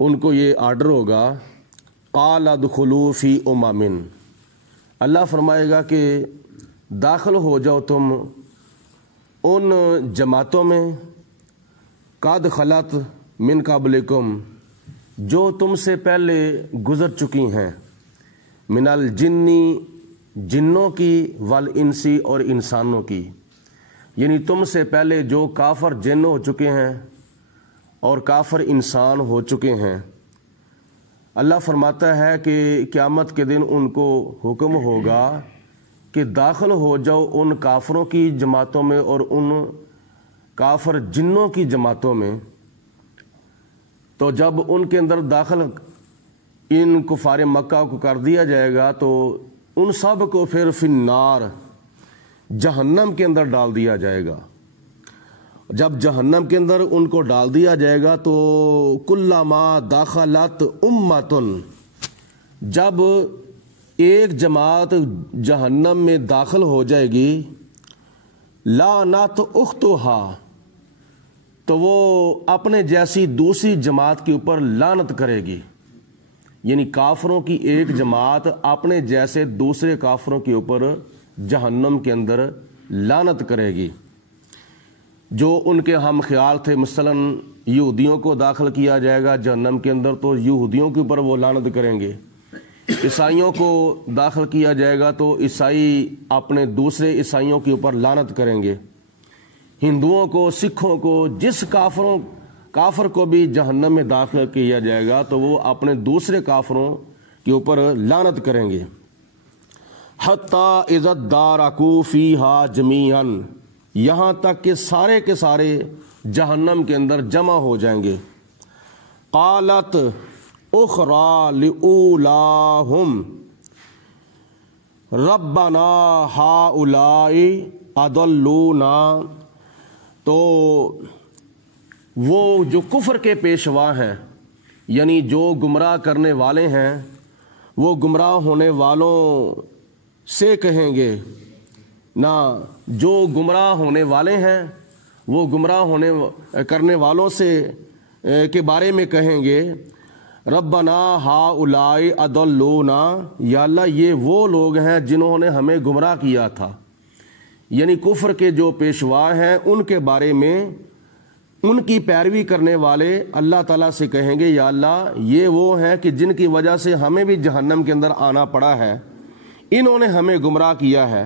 ان کو یہ آرڈر ہوگا قال ادخلوا فی امم، اللہ فرمائے گا کہ داخل ہو جاؤ تم ان جماعتوں میں قد خلت من قبلکم، جو تم سے پہلے گزر چکی ہیں، من الجنی، جنوں کی، والانسی، اور انسانوں کی، یعنی تم سے پہلے جو کافر جن ہو چکے ہیں اور کافر انسان ہو چکے ہیں۔ اللہ فرماتا ہے کہ قیامت کے دن ان کو حکم ہوگا کہ داخل ہو جاؤ ان کافروں کی جماعتوں میں اور ان کافر جنوں کی جماعتوں میں۔ تو جب ان کے اندر داخل ان کفار مکہ کو کر دیا جائے گا تو ان سب کو پھر فی النار، جہنم کے اندر ڈال دیا جائے گا۔ جب جہنم کے اندر ان کو ڈال دیا جائے گا تو کلما دخلت امۃ، جب ایک جماعت جہنم میں داخل ہو جائے گی، لعنت اختہا، تو وہ اپنے جیسی دوسری جماعت کے اوپر لعنت کرے گی، یعنی کافروں کی ایک جماعت اپنے جیسے دوسرے کافروں کے اوپر جہنم کے اندر لعنت کرے گی۔ جو ان کے ہم خیال تھے، مثلا یہودیوں کو داخل کیا جائے گا جہنم کے اندر تو یہودیوں کے اوپر وہ لعنت کریں گے، عیسائیوں کو داخل کیا جائے گا تو عیسائی اپنے دوسرے عیسائیوں کے اوپر لعنت کریں گے، ہندوؤں کو، سکھوں کو، جس کافر کو بھی جہنم میں داخل کیا جائے گا تو وہ اپنے دوسرے کافروں کے اوپر لعنت کریں گے۔ حتی اذا ادارکوا فیہا جمیعا، یہاں تک کہ سارے کے سارے جہنم کے اندر جمع ہو جائیں گے۔ قالت اخری لأولاہم ربنا ہؤلاء اضلونا، تو وہ جو کفر کے پیشوا ہیں، یعنی جو گمراہ کرنے والے ہیں، وہ گمراہ ہونے والوں سے کہیں گے نہ، جو گمراہ ہونے والے ہیں وہ گمراہ کرنے والوں سے کے بارے میں کہیں گے ربنا ہؤلاء اضلونا، یا اللہ یہ وہ لوگ ہیں جنہوں نے ہمیں گمراہ کیا تھا، یعنی کفر کے جو پیشوا ہیں ان کے بارے میں ان کی پیروی کرنے والے اللہ تعالیٰ سے کہیں گے یا اللہ یہ وہ ہیں کہ جن کی وجہ سے ہمیں بھی جہنم کے اندر آنا پڑا ہے، انہوں نے ہمیں گمراہ کیا ہے۔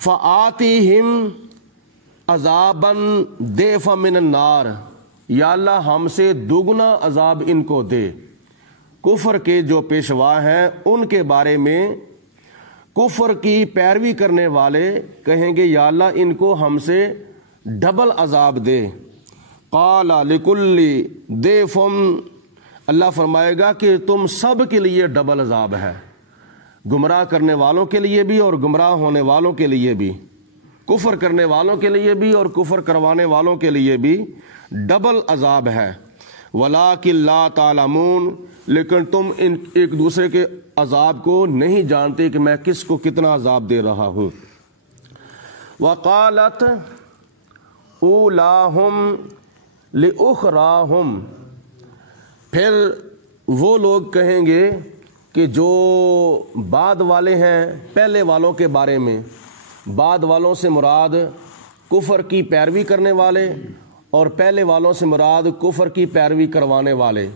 فآتِہم عذابا ضعفا من النار، یا اللہ ہم سے دوگنا عذاب ان کو دے۔ کفر کے جو پیشوا ہیں ان کے بارے میں کفر کی پیروی کرنے والے کہیں گے یا اللہ ان کو ہم سے ڈبل عذاب دے۔ قال لکل ضعف، اللہ فرمائے گا کہ تم سب کے لیے ڈبل عذاب ہے، گمراہ کرنے والوں کے لیے بھی اور گمراہ ہونے والوں کے لیے بھی، کفر کرنے والوں کے لیے بھی اور کفر کروانے والوں کے لیے بھی ڈبل عذاب ہے۔ وَلَٰكِن لَا تَعْلَمُونَ، لیکن تم ایک دوسرے کے عذاب کو نہیں جانتے کہ میں کس کو کتنا عذاب دے رہا ہوں۔ وَقَالَتْ أُولَاهُمْ لِأُخْرَاهُمْ، پھر وہ لوگ کہیں گے کہ جو بعد والے ہیں پہلے والوں کے بارے میں، بعد والوں سے مراد کفر کی پیروی کرنے والے اور پہلے والوں سے مراد کفر کی پیروی کروانے والے،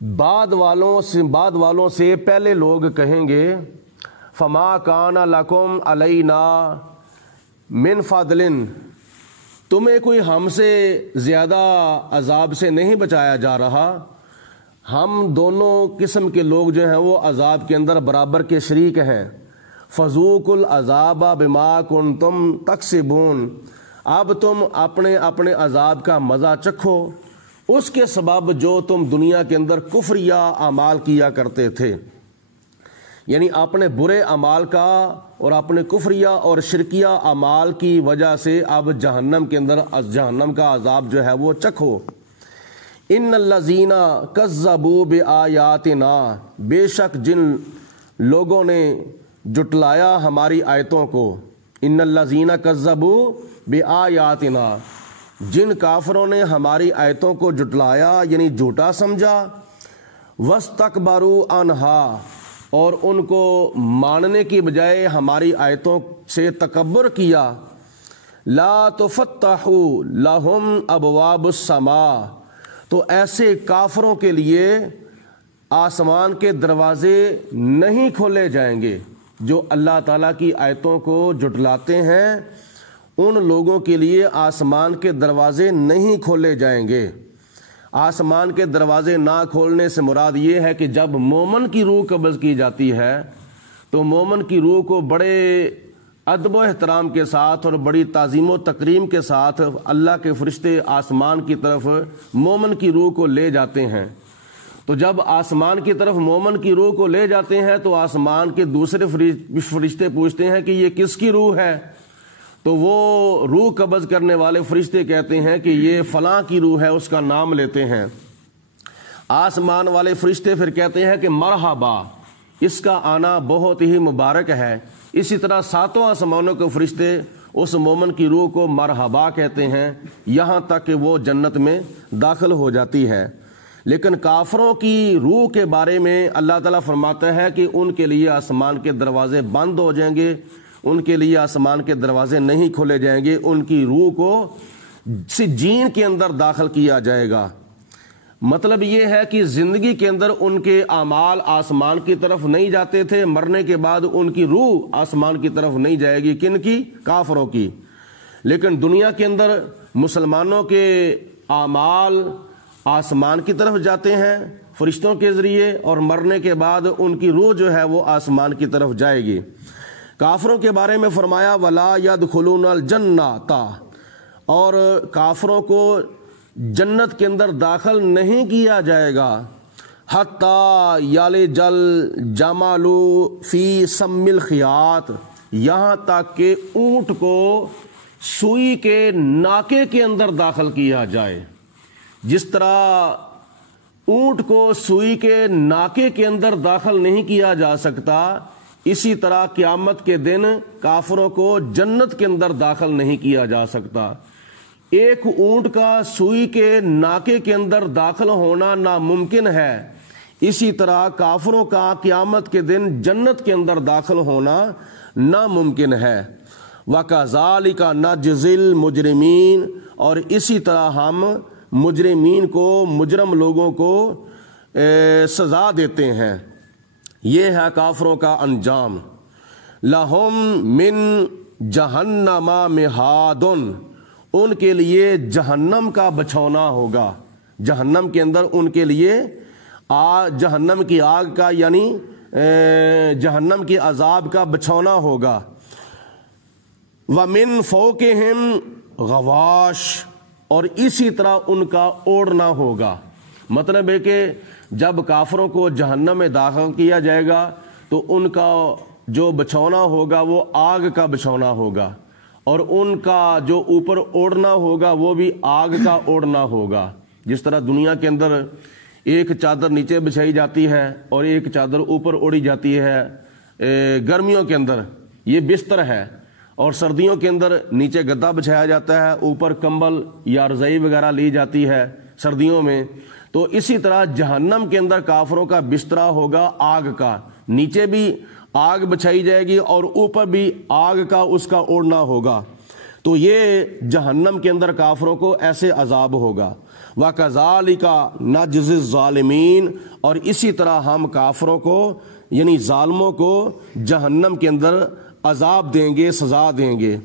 بعد والوں سے پہلے لوگ کہیں گے فما کان لکم علینا من فضل، تمہیں کوئی ہم سے زیادہ عذاب سے نہیں بچایا جا رہا، ہم دونوں قسم کے لوگ جو ہیں وہ عذاب کے اندر برابر کے شریک ہیں۔ فذوقوا العذاب بما کنتم تکسبون، اب تم اپنے اپنے عذاب کا مزہ چکھو اس کے سبب جو تم دنیا کے اندر کفریہ اعمال کیا کرتے تھے، یعنی اپنے برے اعمال کا اور اپنے کفریہ اور شرکیہ اعمال کی وجہ سے اب جہنم کے اندر جہنم کا عذاب جو ہے وہ چکھو۔ ان الذین کذبوا بآیاتنا، بے شک جن لوگوں نے جٹلایا ہماری آیتوں کو، ان الذین کذبوا بآیاتنا، جن کافروں نے ہماری آیتوں کو جھٹلایا یعنی جھوٹا سمجھا، وَاسْتَكْبَرُوا عَنْهَا، اور ان کو ماننے کی بجائے ہماری آیتوں سے تکبر کیا، لَا تُفَتَّحُوا لَهُمْ أَبْوَابُ السَّمَاءِ، تو ایسے کافروں کے لیے آسمان کے دروازے نہیں کھولے جائیں گے۔ جو اللہ تعالیٰ کی آیتوں کو جھٹلاتے ہیں ان لوگوں کے لیے آسمان کے دروازے نہیں کھولے جائیں گے۔ آسمان کے دروازے نہ کھولنے سے مراد یہ ہے کہ جب مومن کی روح قبض کی جاتی ہے تو مومن کی روح کو بڑے ادب و احترام کے ساتھ اور بڑی تعظیم و تکریم کے ساتھ اللہ کے فرشتے آسمان کی طرف مومن کی روح کو لے جاتے ہیں۔ تو جب آسمان کی طرف مومن کی روح کو لے جاتے ہیں تو آسمان کے دوسرے فرشتے پوچھتے ہیں کہ یہ کس کی روح ہے؟ تو وہ روح قبض کرنے والے فرشتے کہتے ہیں کہ یہ فلاں کی روح ہے، اس کا نام لیتے ہیں۔ آسمان والے فرشتے پھر کہتے ہیں کہ مرحبا، اس کا آنا بہت ہی مبارک ہے۔ اسی طرح ساتوں آسمانوں کے فرشتے اس مومن کی روح کو مرحبا کہتے ہیں یہاں تک کہ وہ جنت میں داخل ہو جاتی ہے۔ لیکن کافروں کی روح کے بارے میں اللہ تعالیٰ فرماتا ہے کہ ان کے لیے آسمان کے دروازے بند ہو جائیں گے، ان کے لیے آسمان کے دروازے نہیں کھولے جائیں گے، ان کی روح کو سجین کے اندر داخل کیا جائے گا۔ مطلب یہ ہے کہ زندگی کے اندر ان کے اعمال آسمان کی طرف نہیں جاتے تھے، مرنے کے بعد ان کی روح آسمان کی طرف نہیں جائے گی۔ کن کی؟ کافروں کی۔ لیکن دنیا کے اندر مسلمانوں کے اعمال آسمان کی طرف جاتے ہیں فرشتوں کے ذریعے، اور مرنے کے بعد ان کی روح جو ہے وہ آسمان کی طرف جائے گی۔ کافروں کے بارے میں فرمایا وَلَا يَدْخُلُونَ الْجَنَّةَ، اور کافروں کو جنت کے اندر داخل نہیں کیا جائے گا، حَتَّى يَلِجَ الْجَمَلُ فِي سَمِّ الْخِيَاطِ، یہاں تک کہ اونٹ کو سوئی کے ناکے کے اندر داخل کیا جائے۔ جس طرح اونٹ کو سوئی کے ناکے کے اندر داخل نہیں کیا جا سکتا، اسی طرح قیامت کے دن کافروں کو جنت کے اندر داخل نہیں کیا جا سکتا۔ ایک اونٹ کا سوئی کے ناکے کے اندر داخل ہونا ناممکن ہے، اسی طرح کافروں کا قیامت کے دن جنت کے اندر داخل ہونا ناممکن ہے۔ وَكَذَلِكَ نَجْزِي الْمُجْرِمِينَ، اور اسی طرح ہم مجرمین کو، مجرم لوگوں کو سزا دیتے ہیں۔ یہ ہے کافروں کا انجام۔ لَهُم مِّن جَهَنَّمَ مِہَادٌ، ان کے لیے جہنم کا بچھونا ہوگا۔ جہنم کے اندر ان کے لیے جہنم کی آگ کا یعنی جہنم کی عذاب کا بچھونا ہوگا۔ وَمِن فَوْقِهِمْ غَوَاشٍ، اور اسی طرح ان کا اوڑھنا ہوگا۔ مطلب ہے کہ جب کافروں کو جہنم میں داخل کیا جائے گا تو ان کا جو بچھونا ہوگا وہ آگ کا بچھونا ہوگا، اور ان کا جو اوپر اوڑھنا ہوگا وہ بھی آگ کا اوڑھنا ہوگا۔ جس طرح دنیا کے اندر ایک چادر نیچے بچھائی جاتی ہے اور ایک چادر اوپر اوڑھی جاتی ہے، گرمیوں کے اندر یہ بستر ہے، اور سردیوں کے اندر نیچے گدا بچھایا جاتا ہے، اوپر کمبل یا رضائی وغیرہ لی جاتی ہے سردیوں میں۔ تو اسی طرح جہنم کے اندر کافروں کا بسترا ہوگا آگ کا، نیچے بھی آگ بچھائی جائے گی اور اوپر بھی آگ کا اس کا اوڑھنا ہوگا۔ تو یہ جہنم کے اندر کافروں کو ایسے عذاب ہوگا۔ وَكَذَلِكَ نَجْزِي الظَّالِمِينَ، اور اسی طرح ہم کافروں کو یعنی ظالموں کو جہنم کے اندر عذاب دیں گے، سزا دیں گے۔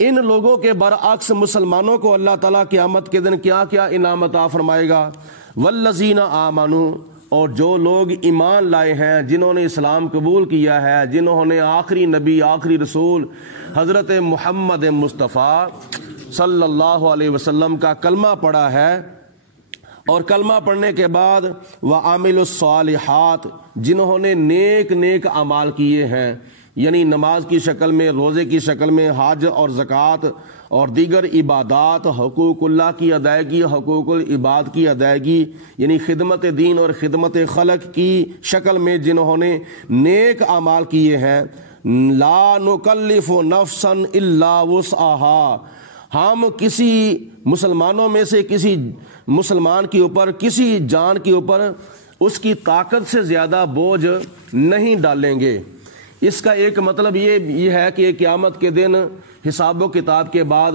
ان لوگوں کے برعکس مسلمانوں کو اللہ تعالیٰ قیامت کے دن کیا کیا انعام عطا فرمائے گا؟ والذین آمنوا، اور جو لوگ ایمان لائے ہیں، جنہوں نے اسلام قبول کیا ہے، جنہوں نے آخری نبی، آخری رسول حضرت محمد مصطفیٰ صلی اللہ علیہ وسلم کا کلمہ پڑھا ہے، اور کلمہ پڑھنے کے بعد وَعَمِلُوا الصَّالِحَاتِ، جنہوں نے نیک نیک اعمال کیے ہیں، یعنی نماز کی شکل میں، روزے کی شکل میں، حج اور زکوٰۃ اور دیگر عبادات، حقوق اللہ کی ادائیگی، حقوق العباد کی ادائیگی، یعنی خدمت دین اور خدمت خلق کی شکل میں جنہوں نے نیک اعمال کیے ہیں، لا نکلف نفسا الا وسعها، ہم کسی مسلمانوں میں سے کسی مسلمان کے اوپر، کسی جان کے اوپر اس کی طاقت سے زیادہ بوجھ نہیں ڈالیں گے۔ اس کا ایک مطلب یہ ہے کہ قیامت کے دن حساب و کتاب کے بعد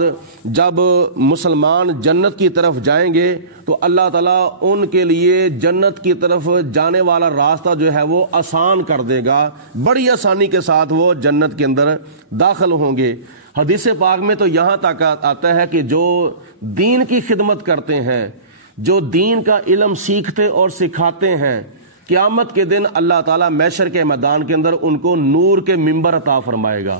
جب مسلمان جنت کی طرف جائیں گے تو اللہ تعالیٰ ان کے لیے جنت کی طرف جانے والا راستہ جو ہے وہ آسان کر دے گا، بڑی آسانی کے ساتھ وہ جنت کے اندر داخل ہوں گے۔ حدیث پاک میں تو یہاں تک آتا ہے کہ جو دین کی خدمت کرتے ہیں، جو دین کا علم سیکھتے اور سکھاتے ہیں، قیامت کے دن اللہ تعالیٰ محشر کے میدان کے اندر ان کو نور کے ممبر عطا فرمائے گا۔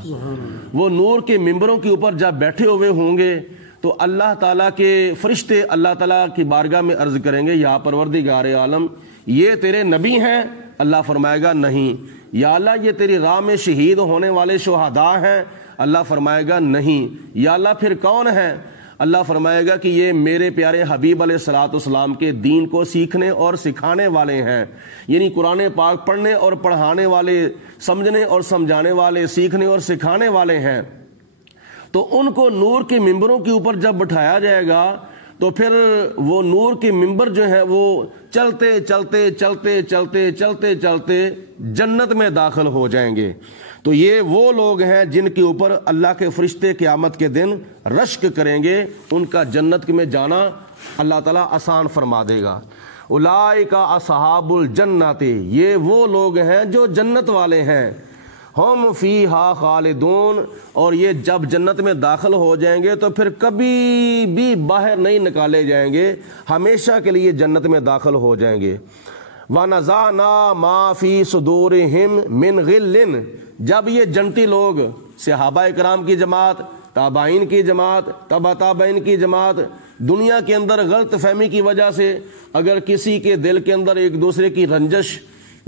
وہ نور کے ممبروں کے اوپر جب بیٹھے ہوئے ہوں گے تو اللہ تعالیٰ کے فرشتے اللہ تعالیٰ کی بارگاہ میں عرض کریں گے، یا پروردگار عالم یہ تیرے نبی ہیں؟ اللہ فرمائے گا نہیں۔ یا اللہ یہ تیری راہ میں شہید ہونے والے شہداء ہیں؟ اللہ فرمائے گا نہیں۔ یا اللہ پھر کون ہیں؟ اللہ فرمائے گا کہ یہ میرے پیارے حبیب علیہ الصلوۃ والسلام کے دین کو سیکھنے اور سکھانے والے ہیں، یعنی قرآن پاک پڑھنے اور پڑھانے والے، سمجھنے اور سمجھانے والے، سیکھنے اور سکھانے والے ہیں۔ تو ان کو نور کے ممبروں کے اوپر جب بٹھایا جائے گا تو پھر وہ نور کے ممبر جو ہیں وہ چلتے چلتے چلتے چلتے چلتے چلتے جنت میں داخل ہو جائیں گے۔ تو یہ وہ لوگ ہیں جن کے اوپر اللہ کے فرشتے قیامت کے دن رشک کریں گے، ان کا جنت میں جانا اللہ تعالیٰ آسان فرما دے گا۔ اولئک اصحاب الجنت، یہ وہ لوگ ہیں جو جنت والے ہیں۔ ہم فیہا خالدون، اور یہ جب جنت میں داخل ہو جائیں گے تو پھر کبھی بھی باہر نہیں نکالے جائیں گے، ہمیشہ کے لیے جنت میں داخل ہو جائیں گے۔ وَنَزَعْنَا مَا فِي صُدُورِهِمْ مِنْ غِلٍّ، جب یہ جنتی لوگ، صحابہ کرام کی جماعت، تابعین کی جماعت، تبع تابعین کی جماعت، دنیا کے اندر غلط فہمی کی وجہ سے اگر کسی کے دل کے اندر ایک دوسرے کی رنجش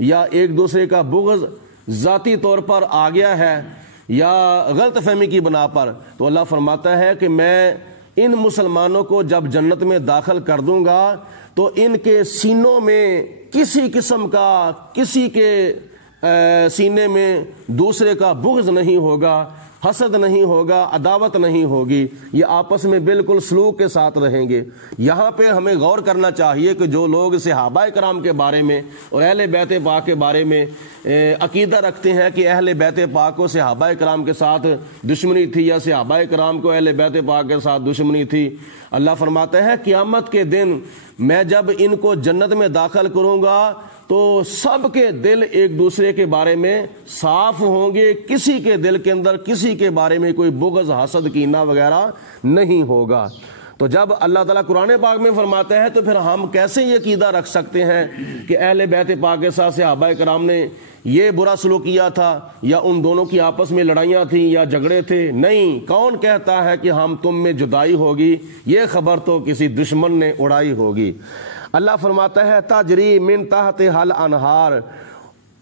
یا ایک دوسرے کا بغض ذاتی طور پر آ گیا ہے یا غلط فہمی کی بنا پر، تو اللہ فرماتا ہے کہ میں ان مسلمانوں کو جب جنت میں داخل کر دوں گا تو ان کے سینوں میں کسی قسم کا، کسی کے سینے میں دوسرے کا بغض نہیں ہوگا، حسد نہیں ہوگا، عداوت نہیں ہوگی، یہ آپس میں بالکل سلوک کے ساتھ رہیں گے۔ یہاں پہ ہمیں غور کرنا چاہیے کہ جو لوگ صحابہ کرام کے بارے میں اور اہل بیت پاک کے بارے میں عقیدہ رکھتے ہیں کہ اہل بیت پاک کو صحابہ کرام کے ساتھ دشمنی تھی یا صحابہ کرام کو اہل بیت پاک کے ساتھ دشمنی تھی، اللہ فرماتا ہے قیامت کے دن میں جب ان کو جنت میں داخل کروں گا تو سب کے دل ایک دوسرے کے بارے میں صاف ہوں گے، کسی کے دل کے اندر کسی کے بارے میں کوئی بغض، حسد، کینہ وغیرہ نہیں ہوگا۔ تو جب اللہ تعالیٰ قرآن پاک میں فرماتا ہے تو پھر ہم کیسے یہ عقیدہ رکھ سکتے ہیں کہ اہل بیت پاک کے ساتھ صحابہ کرام نے یہ برا سلوک کیا تھا یا ان دونوں کی آپس میں لڑائیاں تھیں یا جھگڑے تھے؟ نہیں، کون کہتا ہے کہ ہم تم میں جدائی ہوگی؟ یہ خبر تو کسی دشمن نے اڑائی ہوگی۔ اللہ فرماتا ہے تجری من تحتہا الانہار،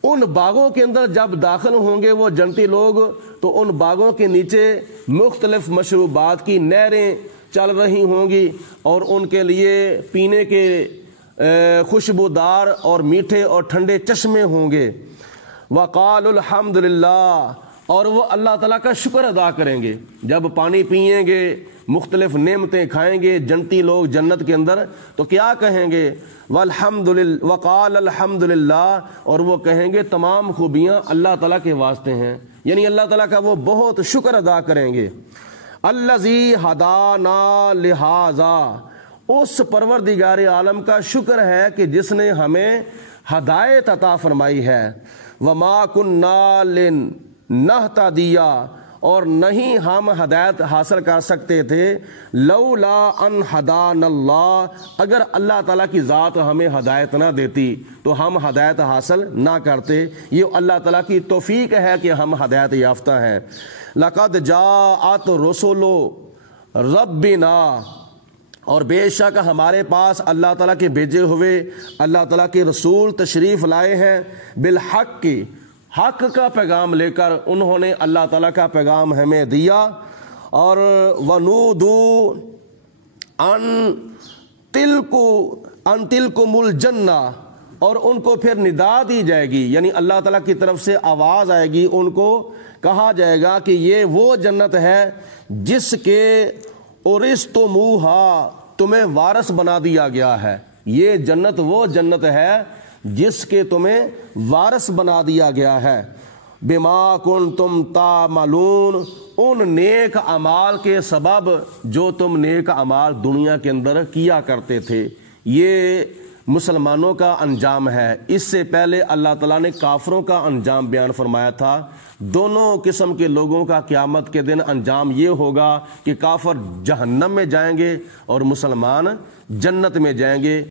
ان باغوں کے اندر جب داخل ہوں گے وہ جنتی لوگ تو ان باغوں کے نیچے مختلف مشروبات کی نہریں چل رہی ہوں گی اور ان کے لیے پینے کے خوشبودار اور میٹھے اور ٹھنڈے چشمے ہوں گے۔ وقالوا الحمدللہ، اور وہ اللہ تعالیٰ کا شکر ادا کریں گے جب پانی پئیں گے، مختلف نعمتیں کھائیں گے جنتی لوگ جنت کے اندر، تو کیا کہیں گے؟ وقال الحمدللہ، اور وہ کہیں گے تمام خوبیاں اللہ تعالیٰ کے واسطے ہیں، یعنی اللہ تعالیٰ کا وہ بہت شکر ادا کریں گے۔ الذی ہدانا لہذا، اس پروردگار عالم کا شکر ہے کہ جس نے ہمیں ہدایت عطا فرمائی ہے۔ وما کننا لنہتدی، اور نہیں ہم ہدایت حاصل کر سکتے تھے لولا ان ہدانا اللہ، اگر اللہ تعالیٰ کی ذات ہمیں ہدایت نہ دیتی تو ہم ہدایت حاصل نہ کرتے۔ یہ اللہ تعالیٰ کی توفیق ہے کہ ہم ہدایت یافتہ ہیں۔ لقد جاءت رسل ربنا، اور بے شک ہمارے پاس اللہ تعالیٰ کے بھیجے ہوئے اللہ تعالیٰ کے رسول تشریف لائے ہیں، بالحق کی، حق کا پیغام لے کر انہوں نے اللہ تعالیٰ کا پیغام ہمیں دیا۔ اور وَنُودُوا أَن تِلْكُمُ الْجَنَّةُ، اور ان کو پھر ندا دی جائے گی، یعنی اللہ تعالیٰ کی طرف سے آواز آئے گی، ان کو کہا جائے گا کہ یہ وہ جنت ہے جس کے اورثتموہا تمہیں وارث بنا دیا گیا ہے. یہ جنت وہ جنت ہے جس کے تمہیں وارث بنا دیا گیا ہے. بما کنتم تعملون ان نیک اعمال کے سبب جو تم نیک اعمال دنیا کے اندر کیا کرتے تھے. یہ مسلمانوں کا انجام ہے. اس سے پہلے اللہ تعالیٰ نے کافروں کا انجام بیان فرمایا تھا. دونوں قسم کے لوگوں کا قیامت کے دن انجام یہ ہوگا کہ کافر جہنم میں جائیں گے اور مسلمان جنت میں جائیں گے.